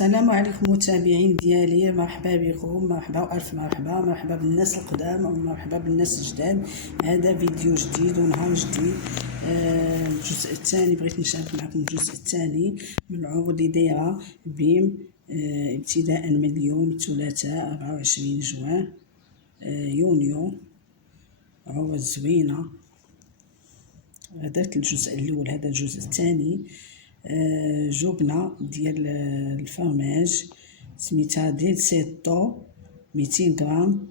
السلام عليكم متابعين ديالي، مرحبا بكم، مرحبا والف مرحبا. مرحبا بالناس القدام ومرحبا بالناس الجداد. هذا فيديو جديد ونهار جديد. الجزء الثاني بغيت نشارك معكم الجزء الثاني من العروض اللي دايره بيم ابتداء من اليوم الثلاثاء 24 جوان يونيو. عروض زوينه. درت الجزء الاول، هذا الجزء الثاني. جبنه ديال الفرماج سميتها ديل سيتو 200 غرام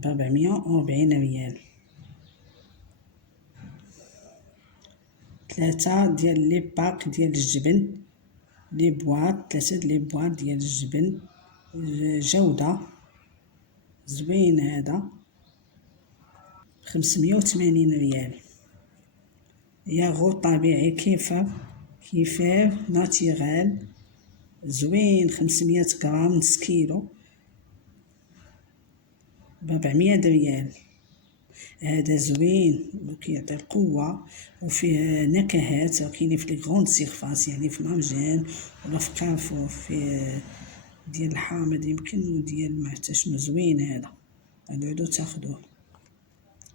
ب440 ريال. 3 ديال لي باك ديال الجبن، لي بواط، 3 لي بواط ديال الجبن جودة زوين. هذا 580 ريال. ياغورت طبيعي كيفر ناتيرال زوين 500 غرام نص كيلو ب400 ريال. هذا زوين وكيعطي القوه وفيه نكهات، كاينين في لي غروند سيرفاس، يعني في مارجان ولا في كارفور، في ديال الحامض يمكن ديال معتشم. زوين هذا عدو تاخدوه.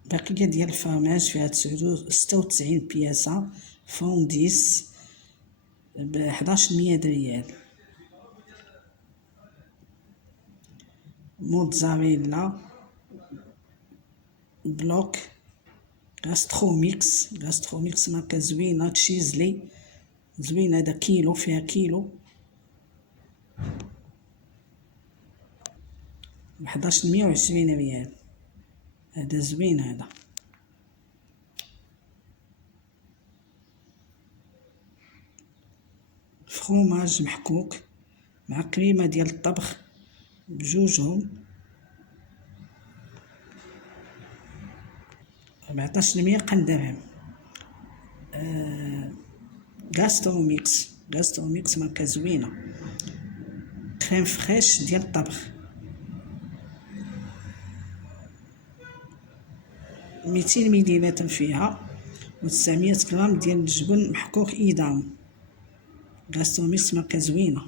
بقيه ديال الفرماج فيها 96 بياسه فونديس ب 1100 ريال. موتزاريلا بلوك غاستروميكس ماركه زوينه تشيزلي زوين. هذا كيلو، فيها كيلو ب 1120 ريال. هذا زوين. هذا فروماج محكوك مع كريمه ديال الطبخ بجوجهم 1400 درهم. غاستروميكس ماركه زوينه. كريم فريش ديال الطبخ 200 مليلتر فيها و900 غرام ديال الجبن محكوك ايدام. غاستروميكس ماركه زوينه.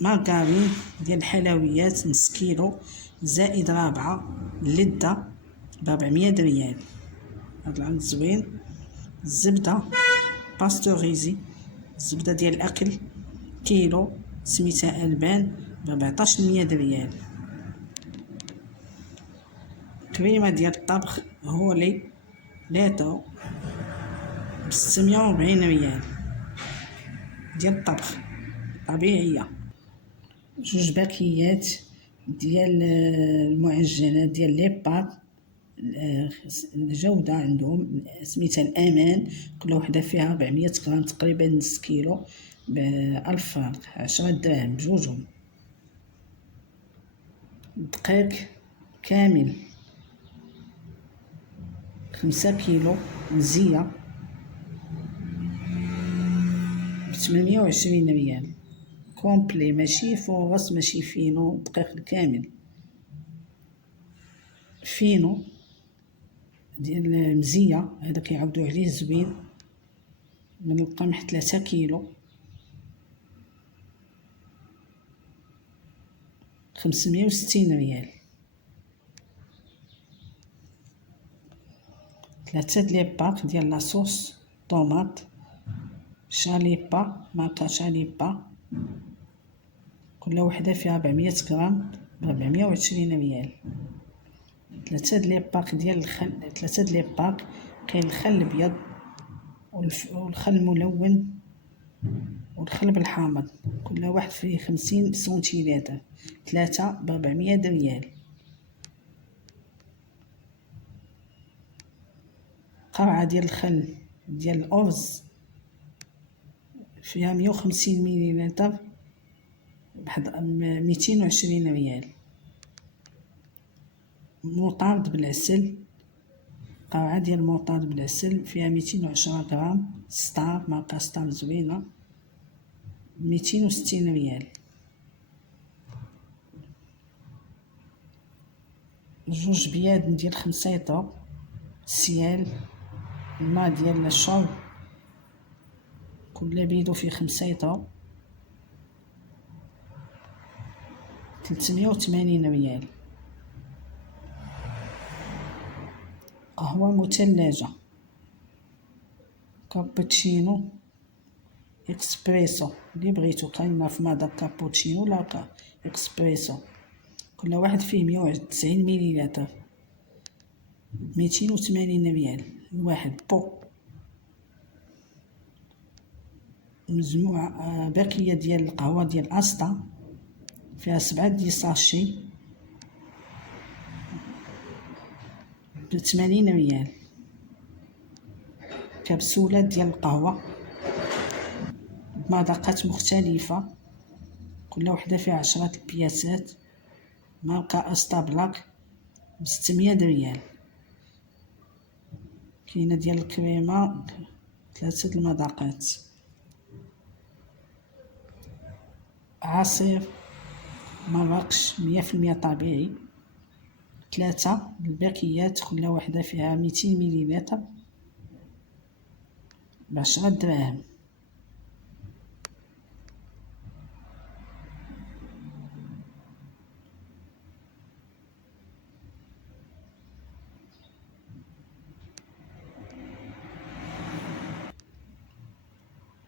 مارغرين ديال الحلويات نص كيلو زائد رابعه لده ب 400 ريال. هذا العرض زوين. الزبده باستوريزي، الزبده ديال الاكل كيلو سميتها البان ب 1400 ريال. كريمه ديال الطبخ هولي ليتو ب 640 ريال ديال الطبخ طبيعيه. 2 باكيات ديال المعجنات ديال لي بات، الجوده عندهم سميتها الامان، كل وحده فيها 400 غرام تقريبا نص كيلو ب 1000 فرنك 10 دراهم بجوجهم. دقيق كامل 5 كيلو مزيه ب 820 ريال. كومبلي ماشي فورس ماشي فينو، دقيق الكامل فينو ديال المزيه. هذا كيعاودو عليه زوين من القمح 3 كيلو 560 ريال. 3 لي باك ديال لاصوص طوماط شاليبا ماركه شاليبا، كل وحده فيها 400 غرام ب 420 ريال. 3 لي باك ديال الخل، 3 لي باك كاين الخل الابيض والخل الملون والخل بالحامض، كل واحد فيه 50 سنتيلتر، 3 ب 400 ريال. قرعه ديال الخل ديال الارز فيها 150 مليلتر ب 220 ريال. موطارد بالعسل، قرعه ديال الموطارد بالعسل فيها 210 غرام ستار ماركه ستار زوينه 260 ريال. 2 بياد ديال خمسيطو سيال الماء ديال الشرب كل بيدو فيه 5 يطرو 380 ريال. قهوة مثلجة كابتشينو اكسبريسو اللي بغيتو، كاينه في مادا كابوتشينو ولا اكسبريسو، كل واحد فيه 190 مليلتر 280 ريال الواحد. بو مجموعة باقية ديال القهوة ديال استا فيها 7 دي ساشي ب80 ريال. كبسولات ديال القهوة بمذاقات مختلفة، كل وحدة فيها 10 البياسات، ماركة استا بلاك ب600 ريال. كاينة ديال الكريمة 3 المذاقات. عصير مراكش 100% طبيعي 3 الباقيات، كل وحدة فيها 200 مليلتر ب10 دراهم.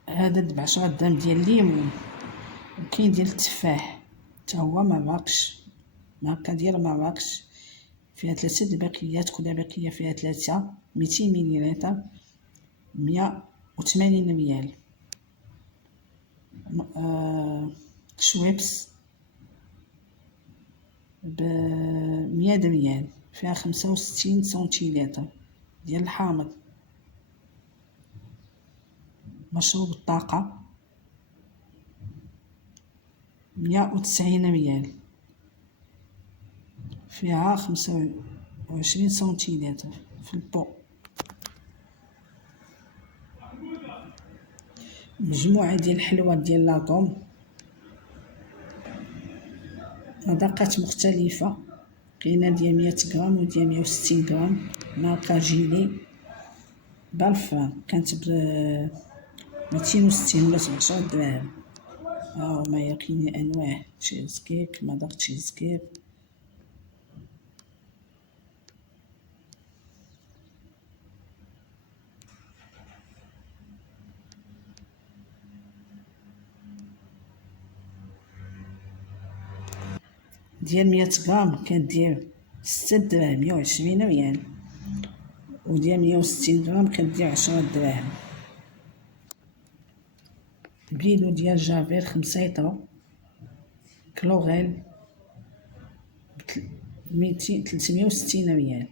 هذا ب10 دراهم ديال الليمون. وكاين ديال التفاح حتى هو مراكش، ماركة ديال مراكش، فيها 3 الباقيات، كل باقية فيها 3 200 مليلتر 180 ريال. شويبس ب100 ريال، فيها 65 سنتيلتر ديال الحامض. مشروب الطاقة 190 ريال، فيها 25 سنتيلتر في البو. مجموعة ديال الحلوى ديال لاكوم مذاقات مختلفة، كاينة ديال 100 غرام و ديال 160 غرام، ماركة جيلي بالفران، كانت ب 260 ولا 10 دراهم. ها هما كاينين انواع تشيز كيك، مذاق تشيز كيك. ديال 100 غرام كدير 6 دراهم 120 ريال، وديال 160 غرام كدير 10 دراهم. بيدو ديال جافير 5 يطرو كلوغيل 360 ريال.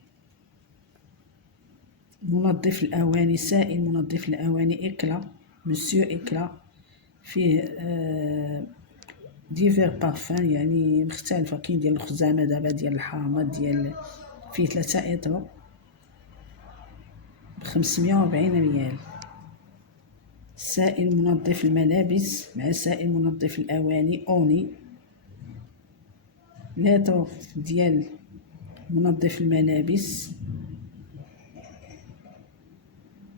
منظف الأواني سائل منظف الأواني إكلا مسيو إكلا، فيه ديفير بارفان يعني مختلفة، كاين ديال الخزامة دابا ديال الحامض ديال، فيه 3 إطرو ب540 ريال. سائل منظف الملابس مع سائل منظف الأواني أوني، لتر ديال منظف الملابس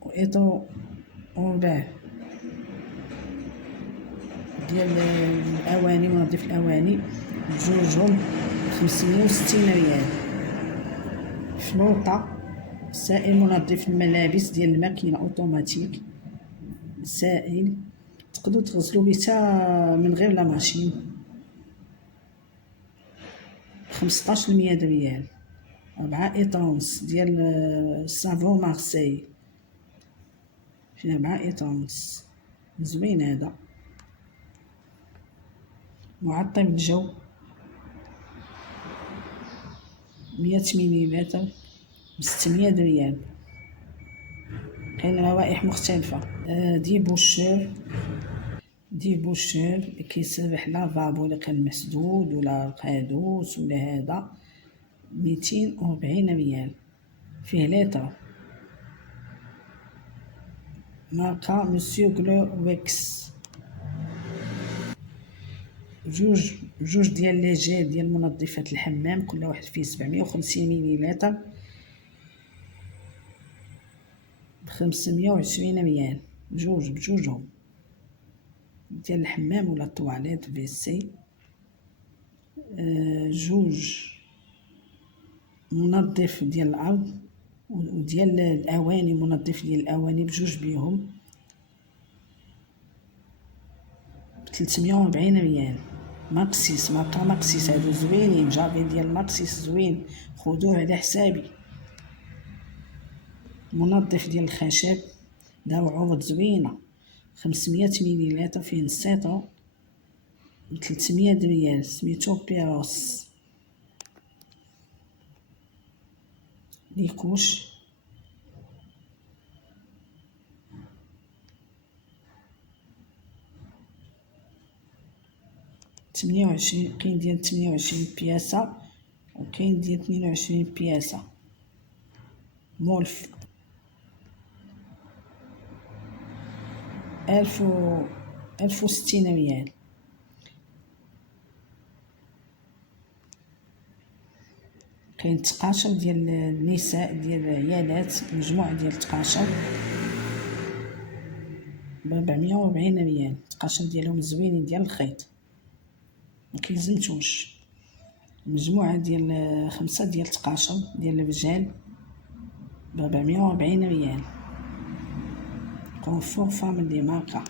وإطرو وربع ديال الأواني منظف الأواني، بجوجهم 560 ريال. فلوطة سائل منظف الملابس ديال الماكينة اوتوماتيك، سائل تقدروا تغسلوا به حتى من غير لا ماشين، 15 ريال. 4 إطرونس ديال السافون مارسي، فيه 4 إطرونس زوين. هذا معطر الجو 100 مليلتر ب600 ريال. كاين روائح مختلفة. دي بوشور كيسرح لافابو الا كان مسدود ولا القادوس ولا هذا 240 ريال، فيه لتر، ماركة مسيو غلو ويكس. جوج ديال لي جيل ديال منظفات الحمام، كل واحد فيه 750 مليلتر ب520 ريال، بجوجهم. ديال الحمام ولا الطواليت فيسي. جوج منظف ديال الارض وديال الاواني، منظف ديال الاواني بجوج بيهم 340 ريال. ماكسيس، ماركه ماكسيس، هادو زوينين، جافي ديال ماكسيس زوين، خدوه على حسابي. منظف ديال الخشب داو عروض زوينه، 500 مليلتر فيه نصيطو ب300 ريال، سميتو بيروس. ليكوش تمنية وعشرين، كاين ديال 28 بياسة وكاين ديال 22 بياسة. مولف 1060 ريال. كاين تقاشر ديال النساء ديال العيالات، مجموعة ديال التقاشر ب440 ريال. التقاشر ديالهم زوينين ديال الخيط مكيلزمتوش. مجموعة ديال 5 ديال التقاشر ديال الرجال ب440 ريال. كونفور فاميلي ماركة.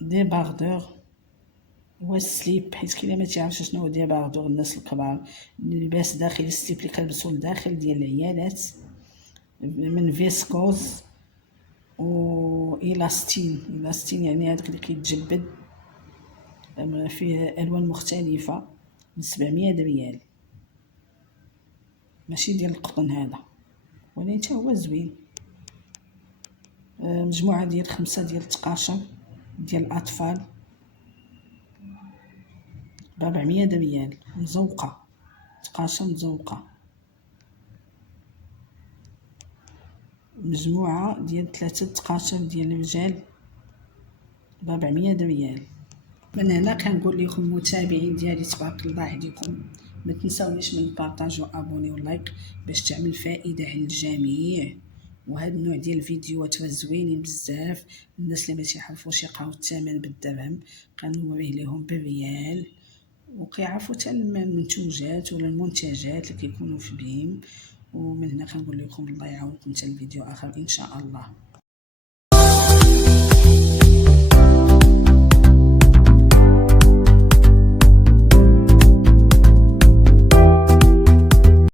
ديباردور هو السليب، حيت كاين ما تعرفش شنو هو ديباردور الناس الكبار، لباس داخلي، السليب اللي كنلبسو لداخل ديال العيالات، من فيسكوز و إلاستين يعني هذاك اللي كيتجبد، فيه الوان مختلفه ب 700 ريال. ماشي ديال القطن هذا، ولكن حتى هو زوين. مجموعه ديال 5 ديال التقاشر ديال الاطفال ب 400 ريال، مزوقه، تقاشر مزوقه. مجموعه ديال 3 تقاشر ديال الرجال ب 400 ريال. من هنا كنقول لكم متابعين ديالي تبارك الله عليكم، ما تنساونيش من البارطاج وابوني ولايك باش تعمل فائده على الجميع. وهذا النوع ديال الفيديوهات راه زوينين بزاف، الناس اللي ما تيعرفوش يقراو الثمن بالدرهم كنوريه لهم بالريال، وكيعرفوا حتى المنتوجات ولا المنتجات اللي كيكونوا في بيم. ومن هنا كنقول لكم الله يعاونكم حتى الفيديو اخر ان شاء الله.